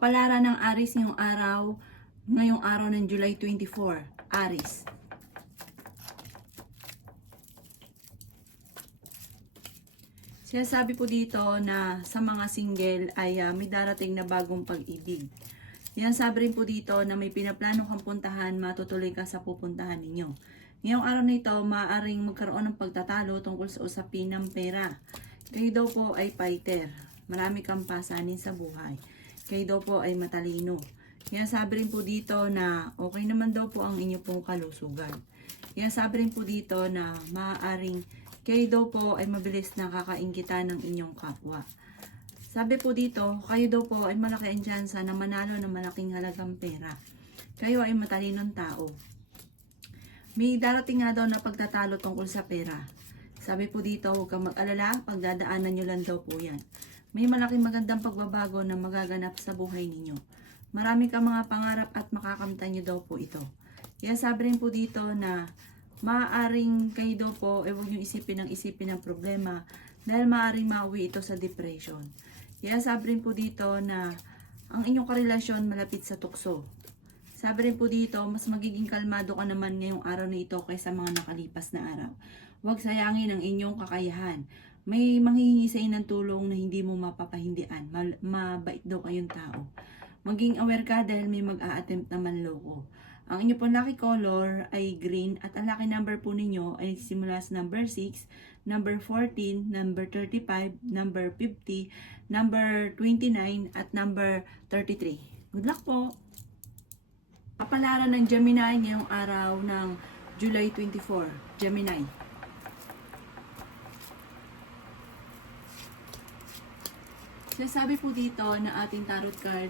Kapalaran ng Aris ngayong araw ng July 24, Aris. Sinasabi po dito na sa mga single ay may darating na bagong pag-ibig. Yan, sabi rin po dito na may pinaplano kang puntahan, matutuloy ka sa pupuntahan ninyo. Ngayong araw na ito, maaaring magkaroon ng pagtatalo tungkol sa usapin ng pera. Kayo daw po ay fighter. Marami kang pasanin sa buhay. Kayo daw po ay matalino. Yan, sabi rin po dito na okay naman daw po ang inyo pong kalusugan. Yan, sabi rin po dito na maaaring kayo daw po ay mabilis na kakainggitan ng inyong kapwa. Sabi po dito, kayo daw po ay malaki ang tsansa na manalo ng malaking halagang pera. Kayo ay matalinong tao. May darating nga daw na pagtatalo tungkol sa pera. Sabi po dito, huwag kang mag-alala, pagdadaanan nyo lang daw po yan. May malaking magandang pagbabago na magaganap sa buhay ninyo. Marami kang mga pangarap at makakamtan nyo daw po ito. Kaya sabi rin po dito na maaaring kayo daw po ay huwag nyo isipin ng problema dahil maaaring mauwi ito sa depression. Kaya sabi rin po dito na ang inyong karelasyon malapit sa tukso. Sabi rin po dito, mas magiging kalmado ka naman ngayong araw na ito kaysa mga nakalipas na araw. Huwag sayangin ang inyong kakayahan. May manghihingi sa inyo ng tulong na hindi mo mapapahindian. Mabait daw kayong tao. Maging aware ka dahil may mag-a-attempt na manloko. Ang inyo pong lucky color ay green at ang lucky number po ninyo ay simula sa number 6, number 14, number 35, number 50, number 29 at number 33. Good luck po! Kapalaran ng Gemini ngayong araw ng July 24. Gemini. Sinasabi po dito na ating tarot card,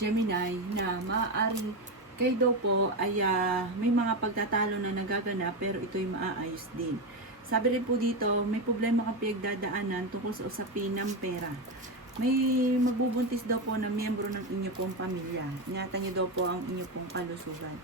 Gemini, na maaaring kayo daw po ay may mga pagtatalo na nagaganap pero ito'y maaayos din. Sabi rin po dito, may problema kang pinagdadaanan tungkol sa usapin ng pera. May magbubuntis daw po na miyembro ng inyo pong pamilya. Ingatan niyo daw po ang inyo pong kalusugan.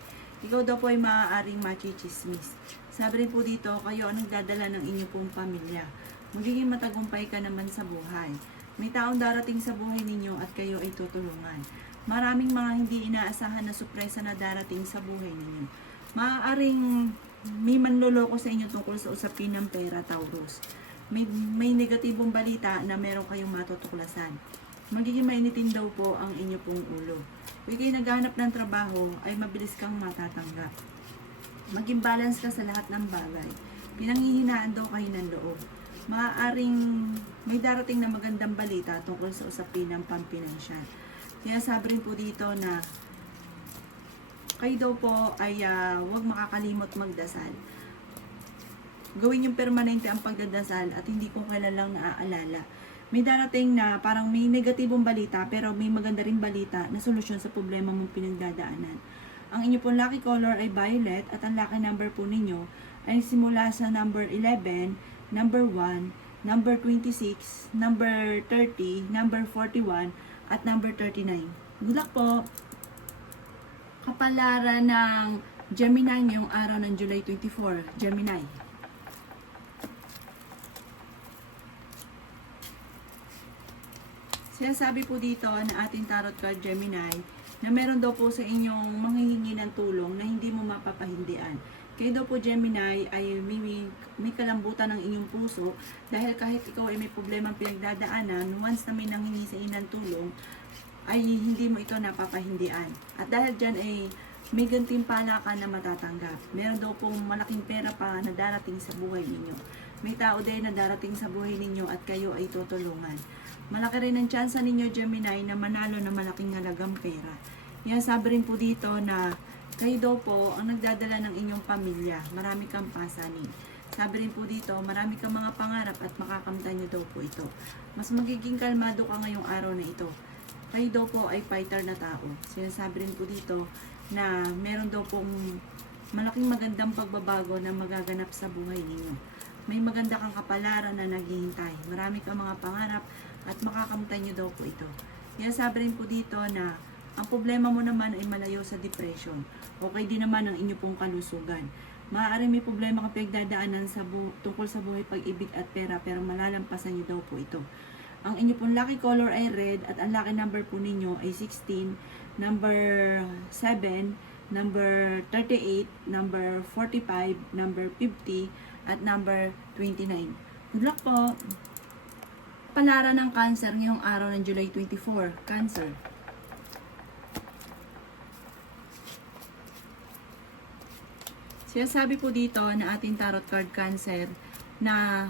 Ikaw daw po ay maaaring machichismis. Sabi rin po dito, kayo ang nagdadala ng inyo pong pamilya. Magiging matagumpay ka naman sa buhay. May taong darating sa buhay ninyo at kayo ay tutulungan. Maraming mga hindi inaasahan na sorpresa na darating sa buhay ninyo. Maaaring may manloloko sa inyo tungkol sa usapin ng pera, Taurus. May negatibong balita na meron kayong matutuklasan. Magiging mainitin daw po ang inyo pong ulo. Kung kayo naghahanap ng trabaho, ay mabilis kang matatanggap. Maging balance ka sa lahat ng bagay. Pinanghihinaan daw kayo ng loob. Maaaring may darating na magandang balita tungkol sa usapin ng pampinansyal. Kaya sabi rin po dito na kayo daw po ay huwag makakalimot magdasal. Gawin yung permanente ang pagdadasal at hindi ko kailan lang naaalala. May darating na parang may negatibong balita pero may maganda ring balita na solusyon sa problema mong pinagdadaanan. Ang inyo pong lucky color ay violet at ang lucky number po ninyo ay simula sa number 11, number 1, number 26, number 30, number 41, at number 39. Good luck po! Kapalaran ng Gemini ngayong araw ng July 24. Gemini. Sinasabi po dito na ating tarot card, Gemini, na meron daw po sa inyong manghihingi ng tulong na hindi mo mapapahindian. Kayo daw po, Gemini, ay may kalambutan ng inyong puso dahil kahit ikaw ay may problemang pinagdadaanan, once na may nanghingi sa inyo ng tulong, ay hindi mo ito napapahindian. At dahil dyan ay may gantimpala ka na matatanggap. Meron daw pong malaking pera pa na darating sa buhay ninyo. May tao din na darating sa buhay ninyo at kayo ay tutulungan. Malaki rin ang tsansa ninyo, Gemini, na manalo na malaking halagang pera. Yan, sabi rin po dito na kayo daw po ang nagdadala ng inyong pamilya. Marami kang pasanin. Sabi rin po dito, marami kang mga pangarap at makakamtan nyo daw po ito. Mas magiging kalmado ka ngayong araw na ito. Kayo daw po ay fighter na tao. Sinasabi rin po dito na meron daw pong malaking magandang pagbabago na magaganap sa buhay ninyo. May maganda kang kapalaran na naghihintay. Marami kang mga pangarap at makakamtan nyo daw po ito. Kaya sabi rin po dito na ang problema mo naman ay malayo sa depression. Okay din naman ang inyo pong kalusugan. Maaari may problema kang pinagdadaanan tungkol sa buhay, pag-ibig at pera pero malalampasan nyo daw po ito. Ang inyo pong lucky color ay red at ang lucky number po ninyo ay 16, number 7, number 38, number 45, number 50, at number 29. Good luck po! Palaran ng Cancer ngayong araw ng July 24. Cancer. Sinasabi po dito na ating tarot card Cancer na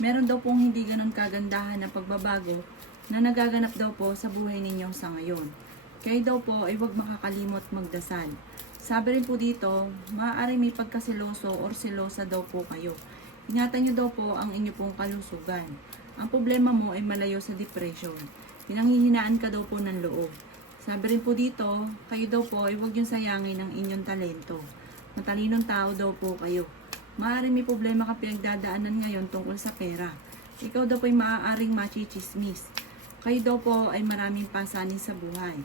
meron daw pong hindi ganun kagandahan na pagbabago na nagaganap daw po sa buhay ninyo sa ngayon. Kaya daw po ay huwag makakalimot magdasal. Sabi rin po dito, maaari may pagkasiloso or silosa daw po kayo. Ingatan nyo daw po ang inyo pong kalusugan. Ang problema mo ay malayo sa depression. Pinanghihinaan ka daw po ng loob. Sabi rin po dito, kayo daw po ay huwag yung sayangin ang inyong talento. Matalinong tao daw po kayo. Maaari may problema ka pinagdadaanan ngayon tungkol sa pera. Ikaw daw po ay maaaring machichismis. Kayo daw po ay maraming pasanin sa buhay.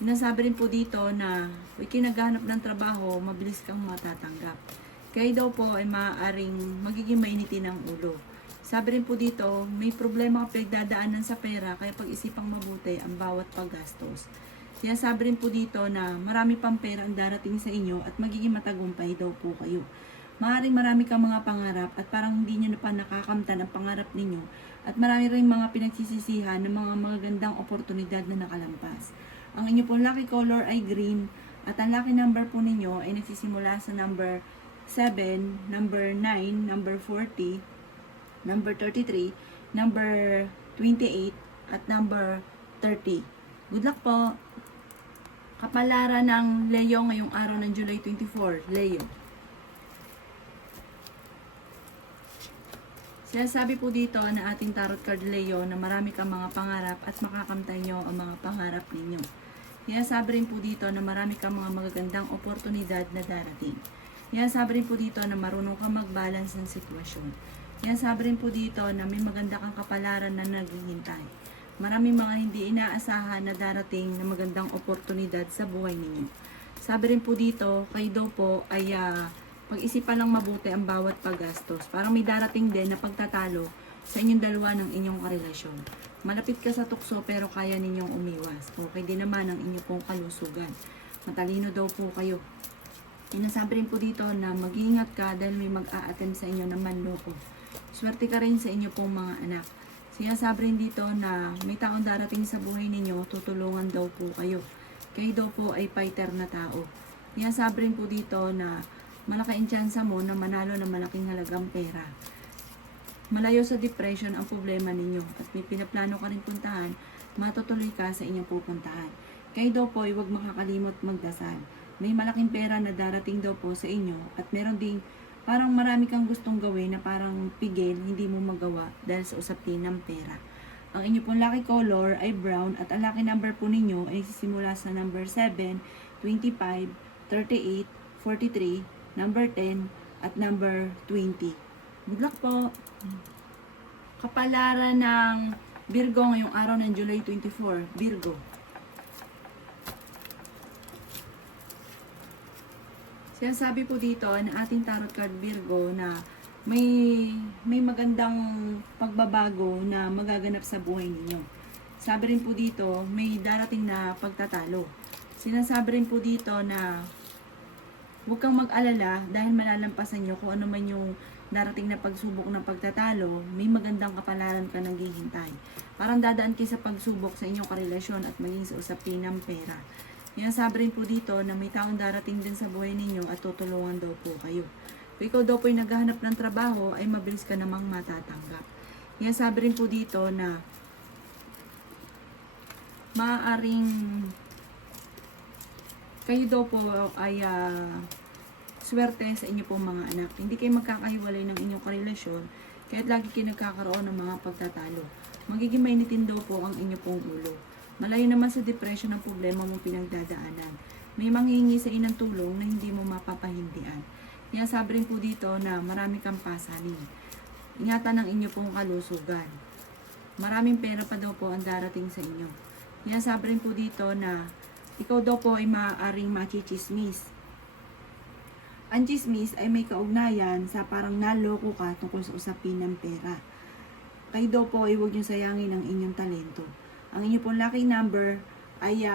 Sinasabi rin po dito na kung kinaghanap ng trabaho, mabilis kang matatanggap. Kayo daw po ay maaaring magiging mainitin ang ulo. Sabi rin po dito, may problema ka pinagdadaanan sa pera kaya pag-isipang mabuti ang bawat paggastos. Sinasabi rin po dito na marami pang pera ang darating sa inyo at magiging matagumpay daw po kayo. Maaaring marami kang mga pangarap at parang hindi nyo na pa nakakamtan ang pangarap ninyo at marami rin mga pinagsisisihan ng mga magagandang oportunidad na nakalampas. Ang inyo pong lucky color ay green at ang lucky number po ninyo ay nagsisimula sa number 7, number 9, number 40, number 33, number 28, at number 30. Good luck po! Kapalaran ng Leo ngayong araw ng July 24, Leo. Sinasabi po dito na ating tarot card Leo na marami kang mga pangarap at makakamtan nyo ang mga pangarap ninyo. Sinasabi rin po dito na marami kang mga magagandang oportunidad na darating. Sinasabi rin po dito na marunong kang mag-balance ng sitwasyon. Sinasabi rin po dito na may maganda kang kapalaran na naghihintay. Maraming mga hindi inaasahan na darating na magandang oportunidad sa buhay ninyo. Sabi rin po dito, kayo daw po ay pag-isipan ng mabuti ang bawat paggastos. Parang may darating din na pagtatalo sa inyong dalawa ng inyong karelasyon. Malapit ka sa tukso pero kaya ninyong umiwas. Okay din naman ang inyong pong kalusugan. Matalino daw po kayo. Sinasabi rin po dito na mag-iingat ka dahil may mag-a-attempt sa inyo na manloko. Swerte ka rin sa inyo pong mga anak. Sinasabi rin dito na may taong darating sa buhay ninyo, tutulungan daw po kayo. Kayo daw po ay fighter na tao. Sinasabi rin po dito na malaki ang tsansa mo na manalo ng malaking halagang pera. Malayo sa depression ang problema ninyo at may pinaplano ka rin puntahan, matutuloy ka sa inyong pupuntahan. Kayo daw po ay huwag makakalimot magdasal. May malaking pera na darating daw po sa inyo at meron ding parang marami kang gustong gawin na parang pigil, hindi mo magawa dahil sa usapin ng pera. Ang inyo pong lucky color ay brown at ang lucky number po ninyo ay sisimula sa number 7, 25, 38, 43, number 10, at number 20. Good luck po! Kapalaran ng Virgo ngayong araw ng July 24, Virgo. Sinasabi po dito na ating tarot card Virgo na may magandang pagbabago na magaganap sa buhay ninyo. Sabi rin po dito, may darating na pagtatalo. Sinasabi rin po dito na huwag kang mag-alala dahil malalampasan nyo kung ano man yung darating na pagsubok ng pagtatalo, may magandang kapalaran ka naghihintay. Parang dadaan kayo sa pagsubok sa inyong karelasyon at maging sa usapin ng pera. Sinasabi rin po dito na may taong darating din sa buhay ninyo at tutulungan daw po kayo. Kung ikaw daw po ay naghahanap ng trabaho, ay mabilis ka namang matatanggap. Sinasabi rin po dito na maaaring kayo daw po ay swerte sa inyo pong mga anak. Hindi kayo magkakahiwalay ng inyong karelasyon, kahit lagi kayo nagkakaroon ng mga pagtatalo. Magiging mainitin daw po ang inyo pong ulo. Malayo naman sa depression ang problema mong pinagdadaanan. May manghihingi sa inang tulong na hindi mo mapapahindian. Sinasabi rin po dito na marami kang pasanin. Ingatan ang inyo pong kalusugan. Maraming pera pa daw po ang darating sa inyo. Sinasabi rin po dito na ikaw daw po ay maaaring machichismis. Ang chismis ay may kaugnayan sa parang naloko ka tungkol sa usapin ng pera. kayo daw po ay huwag nyo sayangin ang inyong talento. Ang inyong pong lucky number ay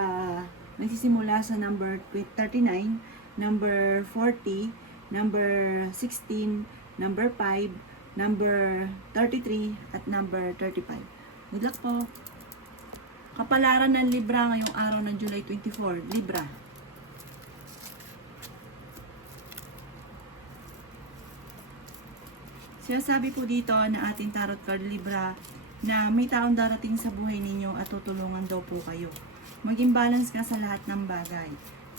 nagsisimula sa number 39, number 40, number 16, number 5, number 33, at number 35. Good luck po! Kapalaran ng Libra ngayong araw ng July 24. Libra. Sinasabi po dito na ating tarot card Libra na may taong darating sa buhay ninyo at tutulungan daw po kayo. Maging balance ka sa lahat ng bagay.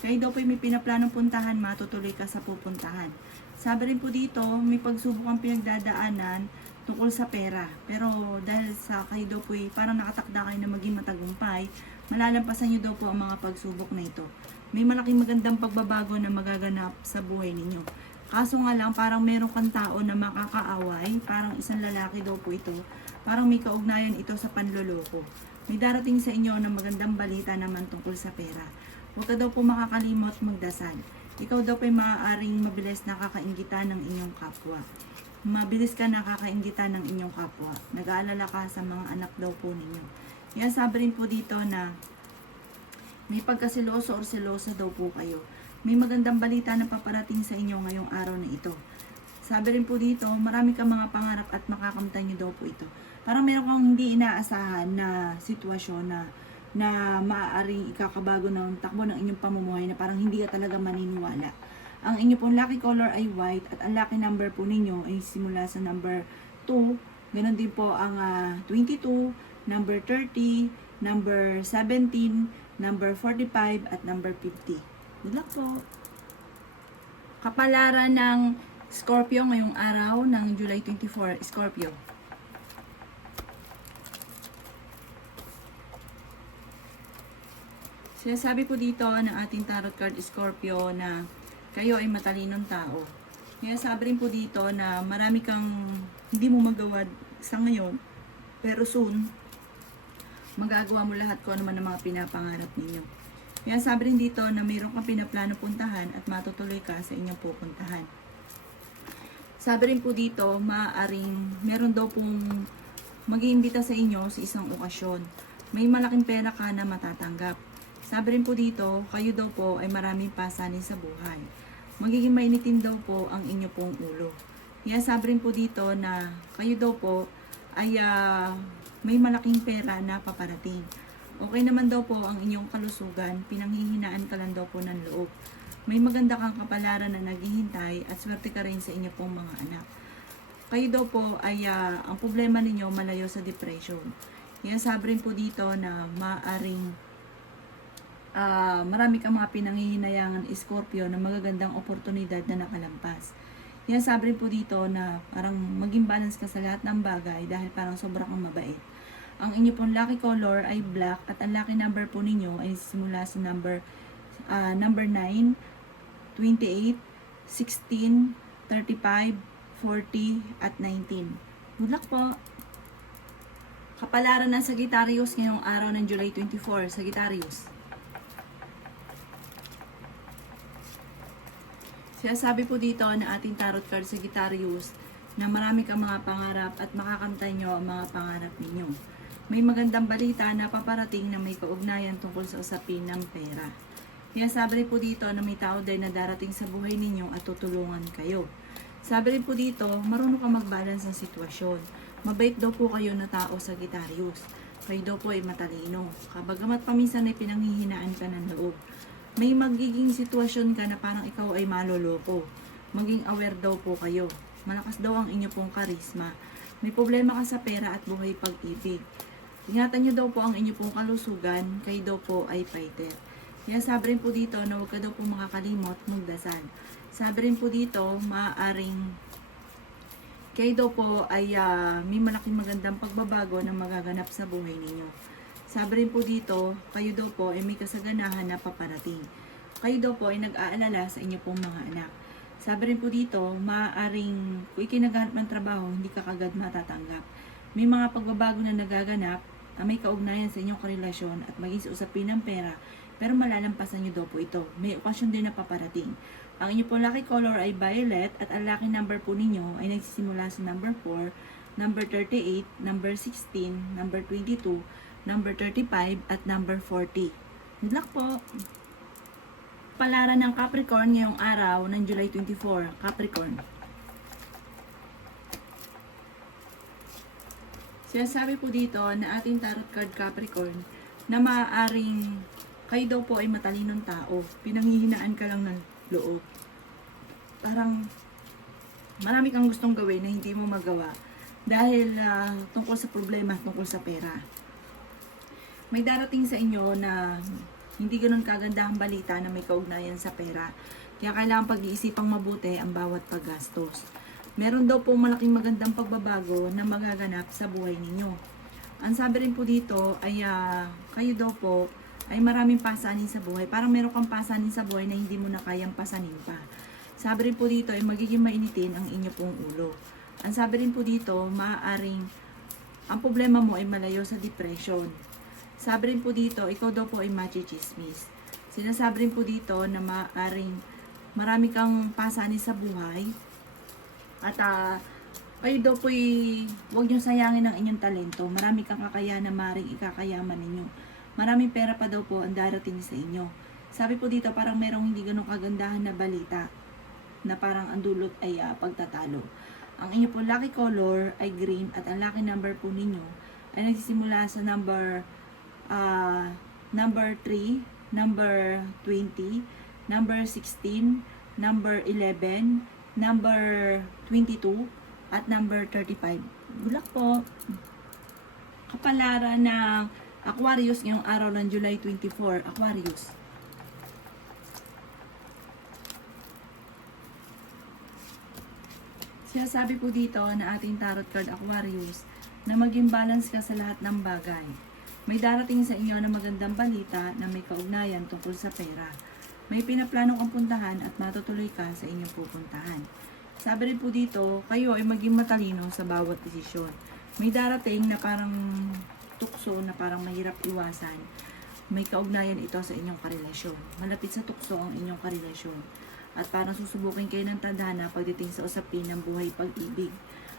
Kayo daw po may pinaplanong puntahan, matutuloy ka sa pupuntahan. Sabi rin po dito, may pagsubok ang pinagdadaanan tungkol sa pera. Pero dahil sa kayo daw po parang nakatakda kayo na maging matagumpay, malalampasan nyo daw po ang mga pagsubok na ito. May malaking magandang pagbabago na magaganap sa buhay ninyo. Kaso nga lang, parang meron kang tao na makakaaway, parang isang lalaki daw po ito, parang may kaugnayan ito sa panloloko. May darating sa inyo na magandang balita naman tungkol sa pera. Huwag ka daw po makakalimot magdasal. Ikaw daw po ay maaaring mabilis nakakainggitan ng inyong kapwa. Mabilis ka nakakainggitan ng inyong kapwa. Nag-aalala ka sa mga anak daw po ninyo. Yan, sabi rin po dito na may pagkasiloso o selosa daw po kayo. May magandang balita na paparating sa inyo ngayong araw na ito. Sabi rin po dito, marami kang mga pangarap at makakamtan nyo daw po ito. Parang meron kang hindi inaasahan na sitwasyon na maaaring ikakabago ng takbo ng inyong pamumuhay na parang hindi ka talaga maniniwala. Ang inyong pong lucky color ay white at ang lucky number po ninyo ay simula sa number 2. Ganon din po ang 22, number 30, number 17, number 45 at number 50. Good luck po! Kapalaran ng Scorpio ngayong araw ng July 24. Scorpio. Sinasabi po dito ng ating tarot card Scorpio na kayo ay matalinong tao. Kaya sabi rin po dito na marami kang hindi mo magawa sa ngayon, pero soon, magagawa mo lahat kung ano man ang mga pinapangarap ninyo. Kaya sabi rin dito na mayroon kang pinaplano puntahan at matutuloy ka sa inyong pupuntahan. Sabi rin po dito, maaaring meron daw pong mag-iimbita sa inyo sa isang okasyon. May malaking pera ka na matatanggap. Sabi rin po dito, kayo daw po ay maraming pasanin sa buhay. Magiging mainitin daw po ang inyo pong ulo. Kaya sabi rin po dito na kayo daw po ay may malaking pera na paparating. Okay naman daw po ang inyong kalusugan, pinanghihinaan ka lang daw po ng loob. May maganda kang kapalaran na naghihintay at swerte ka rin sa inyo pong mga anak. Kayo daw po ay ang problema ninyo malayo sa depression. Yan sabi rin po dito na maaring marami kang mga pinanghihinayangan Scorpio na magagandang oportunidad na nakalampas. Yan sabi rin po dito na parang maging balance ka sa lahat ng bagay dahil parang sobra kang mabait. Ang inyo pong lucky color ay black at ang lucky number po ninyo ay simula sa number 9, 28, 16, 35, 40, at 19. Good luck po! Kapalaran ng Sagittarius ngayong araw ng July 24. Sagittarius. Sinasabi po dito na ating tarot card Sagittarius na marami kang mga pangarap at makakamtan nyo ang mga pangarap ninyo. May magandang balita na paparating na may kaugnayan tungkol sa usapin ng pera. Kaya sabi rin po dito na may tao din na darating sa buhay ninyo at tutulungan kayo. Sabi rin po dito, marunong ka mag-balance ng sitwasyon. Mabait daw po kayo na tao Sagittarius. Kayo daw po ay matalino. Kabagamat paminsan ay pinanghihinaan ka ng loob. May magiging sitwasyon ka na parang ikaw ay maloloko. Maging aware daw po kayo. Malakas daw ang inyo pong karisma. May problema ka sa pera at buhay pag-ibig. Ingatan nyo daw po ang inyo pong kalusugan, kayo daw po ay fighter. Kaya sabi rin po dito na huwag ka daw po makakalimot magdasal. Sabi rin po dito, maaaring kayo daw po ay may malaking magandang pagbabago na magaganap sa buhay ninyo. Sabi rin po dito, kayo daw po ay may kasaganahan na paparating. Kayo daw po ay nag-aalala sa inyo pong mga anak. Sabi rin po dito, maaaring kung ikinaghanap ng trabaho, hindi ka kagad matatanggap. May mga pagbabago na nagaganap na may kaugnayan sa inyong karelasyon at maging sa usapin ng pera, pero malalampasan nyo daw po ito. May okasyon din na paparating. Ang inyo po lucky color ay violet at ang lucky number po ninyo ay nagsisimula sa number 4, number 38, number 16, number 22, number 35, at number 40. Good luck po! Palaran ng Capricorn ngayong araw ng July 24, Capricorn. Sinasabi po dito na ating tarot card Capricorn na maaaring kayo daw po ay matalinong tao. Pinanghihinaan ka lang ng loob. Parang marami kang gustong gawin na hindi mo magawa dahil tungkol sa problema, tungkol sa pera. May darating sa inyo na hindi ganun kagandahang balita na may kaugnayan sa pera. Kaya kailangan pag-iisipang mabuti ang bawat paggastos. Meron daw po malaking magandang pagbabago na magaganap sa buhay ninyo. Ang sabi rin po dito ay kayo daw po ay maraming pasanin sa buhay. Parang meron kang pasanin sa buhay na hindi mo na kayang pasanin pa. Sabi rin po dito ay magiging mainitin ang inyo pong ulo. Ang sabi rin po dito, maaaring ang problema mo ay malayo sa depression. Sabi rin po dito, ikaw daw po ay machichismis. Sinasabi rin po dito na maaaring marami kang pasanin sa buhay. At kayo daw po huwag nyo sayangin ang inyong talento. Marami kang kakayahan na maaaring ikakayaman ninyo. Maraming pera pa daw po ang darating sa inyo. Sabi po dito parang merong hindi ganun kagandahan na balita na parang ang dulot ay pagtatalo. Ang inyo po lucky color ay green at ang lucky number po ninyo ay nagsisimula sa number 3, number 20, number 16, number 11, number 22, at number 35. Good luck po! Kapalaran ng Aquarius ngayong araw ng July 24. Aquarius. Sinasabi po dito na ating tarot card Aquarius na maging balance ka sa lahat ng bagay. May darating sa inyo na magandang balita na may kaugnayan tungkol sa pera. May pinaplano kang puntahan at matutuloy ka sa inyong pupuntahan. Sabi rin po dito, kayo ay maging matalino sa bawat desisyon. May darating na parang tukso na parang mahirap iwasan. May kaugnayan ito sa inyong karelasyon. Malapit sa tukso ang inyong karelasyon. At parang susubukin kayo ng tadhana pagdating sa usapin ng buhay pag-ibig.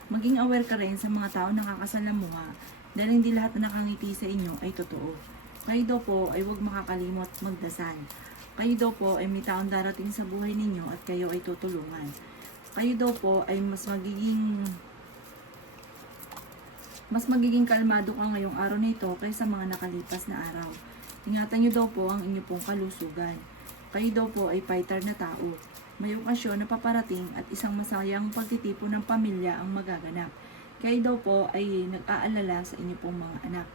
Maging aware ka rin sa mga tao nakakasalamuha dahil hindi lahat na nakangiti sa inyo ay totoo. Kayo daw po ay huwag makakalimot magdasal. Kayo daw po ay may taong darating sa buhay ninyo at kayo ay tutulungan. Kayo daw po ay mas magiging kalmado ka ngayong araw na ito kaysa mga nakalipas na araw. Ingatan nyo daw po ang inyo pong kalusugan. Kayo daw po ay fighter na tao. May okasyon na paparating at isang masayang pagtitipon ng pamilya ang magaganap. Kayo daw po ay nag-aalala sa inyo pong mga anak.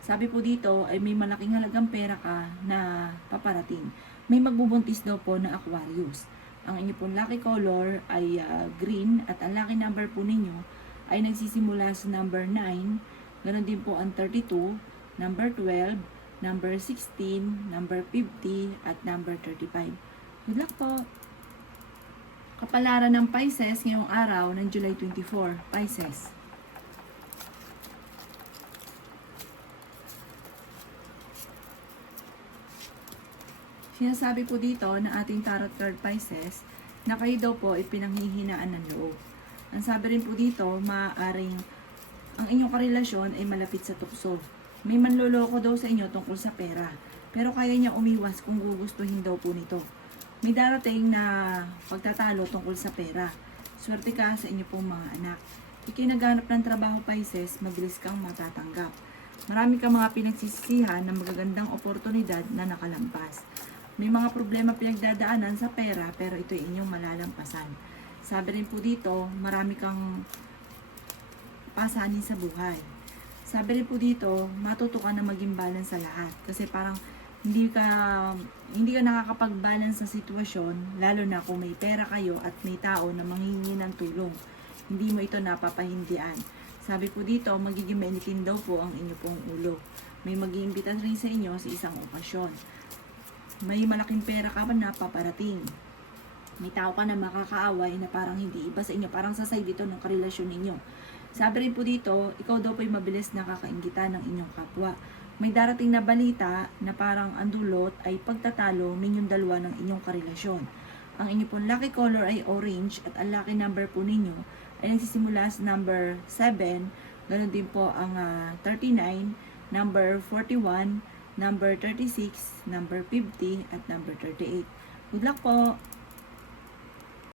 Sabi po dito ay may malaking halagang pera ka na paparating. May magbubuntis daw po na Aquarius. Ang inyo pong lucky color ay green at ang lucky number po ninyo ay nagsisimula sa number 9, ganoon din po ang 32, number 12, number 16, number 50, at number 35. Good luck po! Kapalaran ng Pisces ngayong araw ng July 24, Pisces. Sinasabi po dito na ating tarot card Pisces na kayo daw po ay pinanghihinaan ng loob. Ang sabi rin po dito, maaaring ang inyong karelasyon ay malapit sa tukso. May manloloko daw sa inyo tungkol sa pera, pero kaya niya umiwas kung gugustuhin daw po nito. May darating na pagtatalo tungkol sa pera. Swerte ka sa inyo pong mga anak. Ikinaghanap ng trabaho Pisces, mabilis kang matatanggap. Marami kang mga pinagsisisihan ng magagandang oportunidad na nakalampas. May mga problema pinagdadaanan sa pera pero ito ay inyong malalampasan. Sabi rin po dito, marami kang pasanin sa buhay. Sabi rin po dito, matuto ka na maging balance sa lahat. Kasi parang hindi ka nakakapag-balance sa sitwasyon, lalo na kung may pera kayo at may tao na manghihingi ng tulong. Hindi mo ito napapahindian. Sabi po dito, magiging mainitin daw po ang inyo pong ulo. May mag-iimbita rin sa inyo sa isang okasyon. May malaking pera ka pa na paparating. May tao ka na makakaaway na parang hindi iba sa inyo. Parang sa side dito ng karelasyon ninyo. Sabi rin po dito, ikaw daw po'y mabilis nakakainggitan ng inyong kapwa. May darating na balita na parang ang dulot ay pagtatalo ninyong dalawa ng inyong karelasyon. Ang inyong pong lucky color ay orange at ang lucky number po ninyo ay nagsisimula sa number 7. Ganon din po ang 39, number 41, number 36, number 50, at number 38. Good luck po!